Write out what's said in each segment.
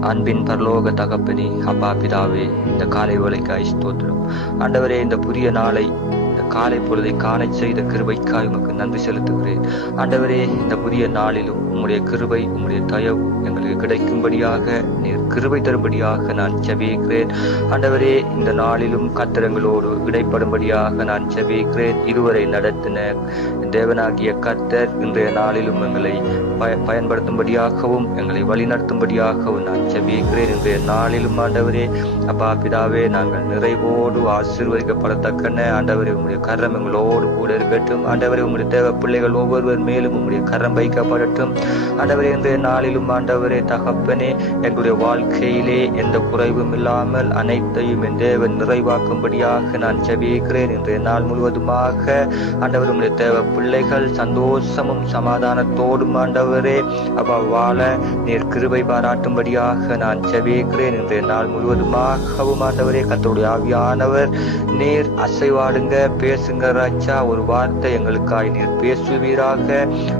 அன்பின் பரலோக தகப்பனே அப்பா பிதாவே இந்த காலை உலைக்காய் ஸ்தோத்திரம். ஆண்டவரே இந்த புதிய நாளை காலை பொழுதை காலை செய்த கிருபைக்காய் உமக்கு நன்றி செலுத்துகிறேன். ஆண்டவரே இந்த புதிய நாளிலும் உம்முடைய கிருபை உம்முடைய தயவு எங்களுக்கு கிடைக்கும்படியாக நீர் கிருபை தரும்படியாக நான் ஜெபிக்கிறேன். ஆண்டவரே இந்த நாளிலும் கத்திரங்களோடு இடைப்படும்படியாக நான் ஜெபிக்கிறேன். இதுவரை நடத்தின தேவனாகிய கர்த்தர் இன்றைய நாளிலும் எங்களை பய பயன்படுத்தும்படியாகவும் எங்களை வழிநடத்தும்படியாகவும் நான் ஜெபிக்கிறேன். இன்றைய நாளிலும் ஆண்டவரே அப்பா பிதாவே நாங்கள் நிறைவோடு ஆசீர்வதிக்கப்படத்தக்கன. ஆண்டவரே உங்களுடைய கரம் எங்களோடு கூட இருக்கட்டும். ஆண்டவரே உங்களுடைய தேவ பிள்ளைகள் ஒவ்வொருவர் மேலும் உங்களுடைய கரம் வைக்கப்படட்டும். ஆண்டவரே இந்த நாளிலும் ஆண்டவரே தகப்பனே எங்களுடைய வாழ்க்கையிலே எந்த குறைவும் இல்லாமல் அனைத்தையும் என் தேவன் நிறைவாக்கும்படியாக நான் ஜபிக்கிறேன். இன்றைய நாள் முழுவதுமாக ஆண்டவர் உங்களுடைய தேவ பிள்ளைகள் சந்தோஷமும் சமாதானத்தோடும் ஆண்டவரே அப்பா வாழ நீர் கிருபை பாராட்டும்படியாக நான் ஜபிக்கிறேன். இன்றைய நாள் முழுவதுமாகவும் ஆண்டவரே கத்தோடைய ஆவியானவர் நீர் அசைவாடுங்க பேசுங்க ராஜா ஒரு வார்த்தை எங்களுக்காய் நீர் பேசுவீராக.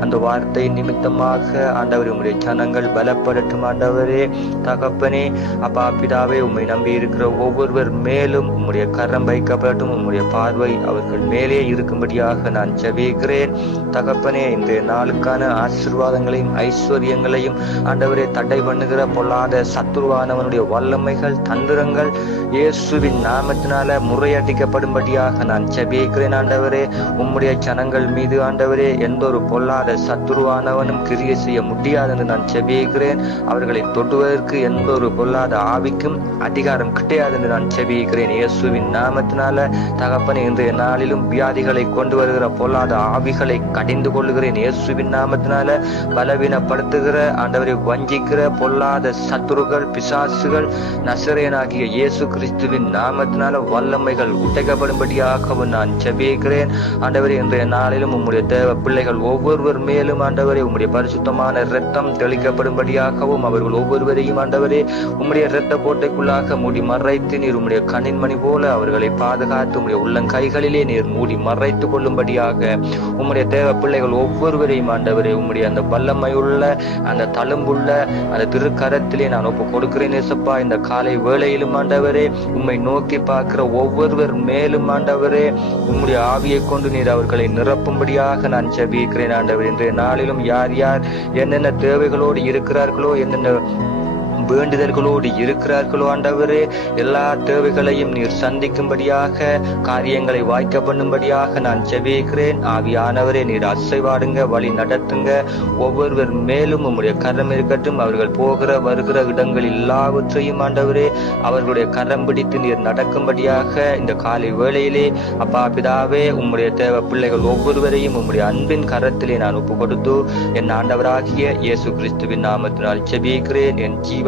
அந்த வார்த்தை நிமித்தமாக ஆண்டவர் உங்களுடைய ஜனங்கள் பலப்படட்டும் ஆண்டவரே. தகப்பனே அப்பா பிதாவே உம்மை நம்பி இருக்கிற ஒவ்வொருவர் மேலும் உம்முடைய கரம் வைக்கப்படட்டும் உம்முடைய பார்வை அவர்கள் மேலே இருக்கும்படியாக நான் ஜெபிக்கிறேன். தகப்பனே இன்றைய நாளுக்கான ஆசீர்வாதங்களையும் ஐஸ்வர்யங்களையும் ஆண்டவரே தடை பண்ணுகிற பொல்லாத சத்துருவானவனுடைய வல்லமைகள் தந்திரங்கள் இயேசுவின் நாமத்தினால முறையடிக்கப்படும்படியாக நான் ஜெயிக்கிறேன் ஆண்டவரே. உம்முடைய ஜனங்கள் மீது ஆண்டவரே எந்த ஒரு பொல்லாத சத்துருவானவனும் கிரியை செய்ய முடியாது என்று நான் செபிக்கிறேன். அவர்களை தொடுவதற்கு எந்த ஒரு பொல்லாத ஆவிக்கும் அதிகாரம் கிடையாது என்று நான் செபிக்கிறேன். இயேசுவின் நாமத்தினால தகப்பன் இன்றைய நாளிலும் வியாதிகளை கொண்டு வருகிற பொல்லாத ஆவிகளை கடிந்து கொள்கிறேன் இயேசுவின் நாமத்தினால பலவீனப்படுத்துகிற ஆண்டவரை வஞ்சிக்கிற பொல்லாத சத்துருகள் பிசாசுகள் நசரேனாகிய இயேசு கிறிஸ்துவின் நாமத்தினால வல்லமைகள் உடைக்கப்படும்படியாகவும் நான் ஜெபிக்கிறேன் ஆண்டவரே இன்றைய நாளிலும் உம்முடைய தேவ பிள்ளைகள் ஒவ்வொருவர் மேலும் ஆண்டவரே உம்முடைய பரிசுத்தமான இரத்தம் தெளிக்கப்படும்படியாகவும் அவர்கள் ஒவ்வொருவரையும் ஆண்டவரே உம்முடைய இரத்த கோட்டைக்குள்ளாக மூடி மறைத்து நீர் உம்முடைய கண்ணின்மணி போல அவர்களை பாதுகாத்து உம்முடைய உள்ளங்கைகளிலே நீர் மூடி மறைத்துக் கொள்ளும்படியாக உம்முடைய தேவ பிள்ளைகள் ஒவ்வொருவரையும் ஆண்டவரே உம்முடைய அந்த வல்லமையுள்ள அந்த தழும்புள்ள அந்த திருக்கரத்திலே நான் ஒப்பு கொடுக்கிறேன் ஏசப்பா. இந்த காலை வேளையிலும் ஆண்டவரே உம்மை நோக்கி பார்க்கிற ஒவ்வொருவர் மேலும் ஆண்டவரே உம்முடைய ஆவியை கொண்டு நீர் அவர்களை நிரப்பும்படியாக நான் ஜெபிக்கிறேன் ஆண்டவர். இன்றைய நாளிலும் யார் யார் என்னென்ன தேவைகளோடு இருக்கிறார்களோ என்னென்ன வேண்டுதல்களோடு இருக்கிறார்களோ ஆண்டவரே? எல்லா தேவைகளையும் நீர் சந்திக்கும்படியாக காரியங்களை வாய்க்க பண்ணும்படியாக நான் செவிக்கிறேன் ஆவியானவரே நீர் அசைவாடுங்க வழி நடத்துங்க. ஒவ்வொருவர் மேலும் உம்முடைய கரம் இருக்கட்டும். அவர்கள் போகிற வருகிற இடங்கள் எல்லாவற்றையும் ஆண்டவரே அவர்களுடைய கரம் பிடித்து நீர் நடக்கும்படியாக இந்த காலை வேளையிலே அப்பா பிதாவே உம்முடைய தேவை பிள்ளைகள் ஒவ்வொருவரையும் உம்முடைய அன்பின் கரத்திலே நான் ஒப்பு கொடுத்து என் ஆண்டவராகிய இயேசு கிறிஸ்துவின் நாமத்தினால் செபிக்கிறேன் என்